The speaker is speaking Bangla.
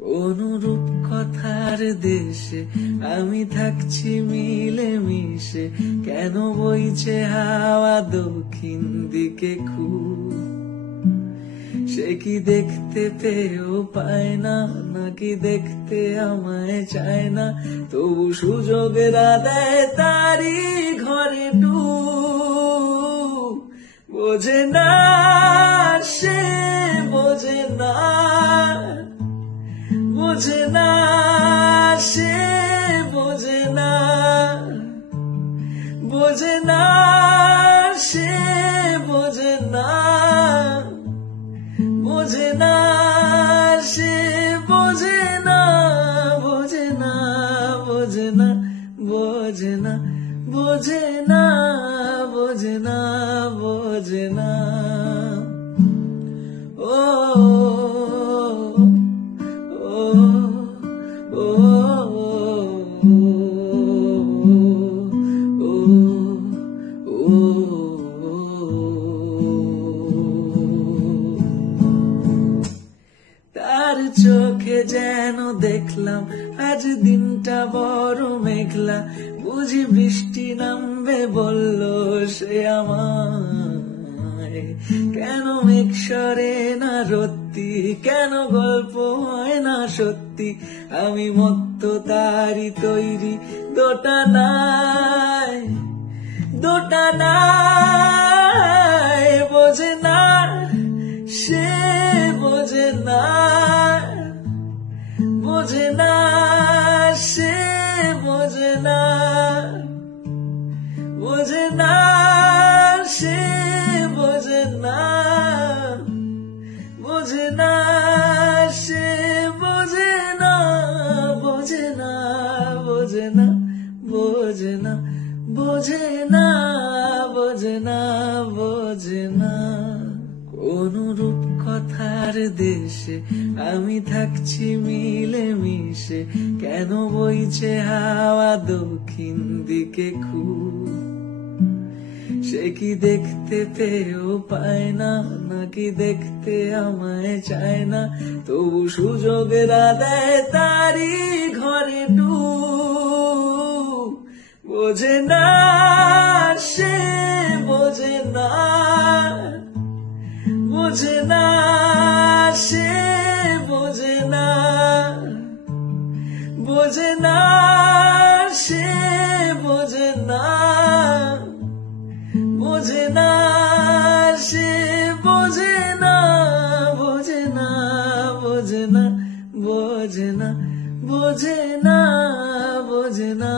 কোন রূপকথার দেশে আমি থাকছি মিলে মিশে, কেন বইছে হাওয়া দক্ষিণ দিকে খুব? সে কি দেখতে পেয়েও পায় না, নাকি দেখতে আমায় চায় না? তবু সুযোগের দেয় তারি ঘরে ডুব। বোঝে না সে, বোঝে না, বোঝে না সে, বোঝে না, বোঝে না সে, বোঝে না, বোঝে না সে, বোঝে না, বোঝে না, বোঝে না, বোঝে না, বোঝে না, বোঝে না, বোঝে না। ও তার চোখে যেন দেখলাম আজ দিনটা বড় মেঘলা, বুঝি বৃষ্টি নামবে বলল সে আমায়। কেন মেঘ সরে না রত্তি, কেন গল্প হয় না সত্যি? আমি মত্ত তারি তৈরি দোটানায়, দোটানায়। বোঝে না সে, বোঝে না, বোঝে না সে, বোঝে না, বোঝে না সে, বোঝে না, বোঝে না সে, বোঝে না, বোঝে না, বোঝে না, বোঝে না, বোঝে না, বোঝে না, বোঝে না। কোন রূপকথার দেশে আমি থাকছি মিলে মিশে, কেন বইছে হাওয়া দক্ষিণ দিকে খুব? সে কি দেখতে পেয়েও পায় না, নাকি দেখতে আমায় চায় না? তবু সুযোগের দেয় তারি ঘরে ডুব। বোঝে না সে, বোঝে না, বোঝে না সে, বোঝে না, বোঝে না সে, বোঝে না, বোঝে না সে, বোঝে না, বোঝে না, বোঝে না, বোঝে না, বোঝে না, বোঝে না।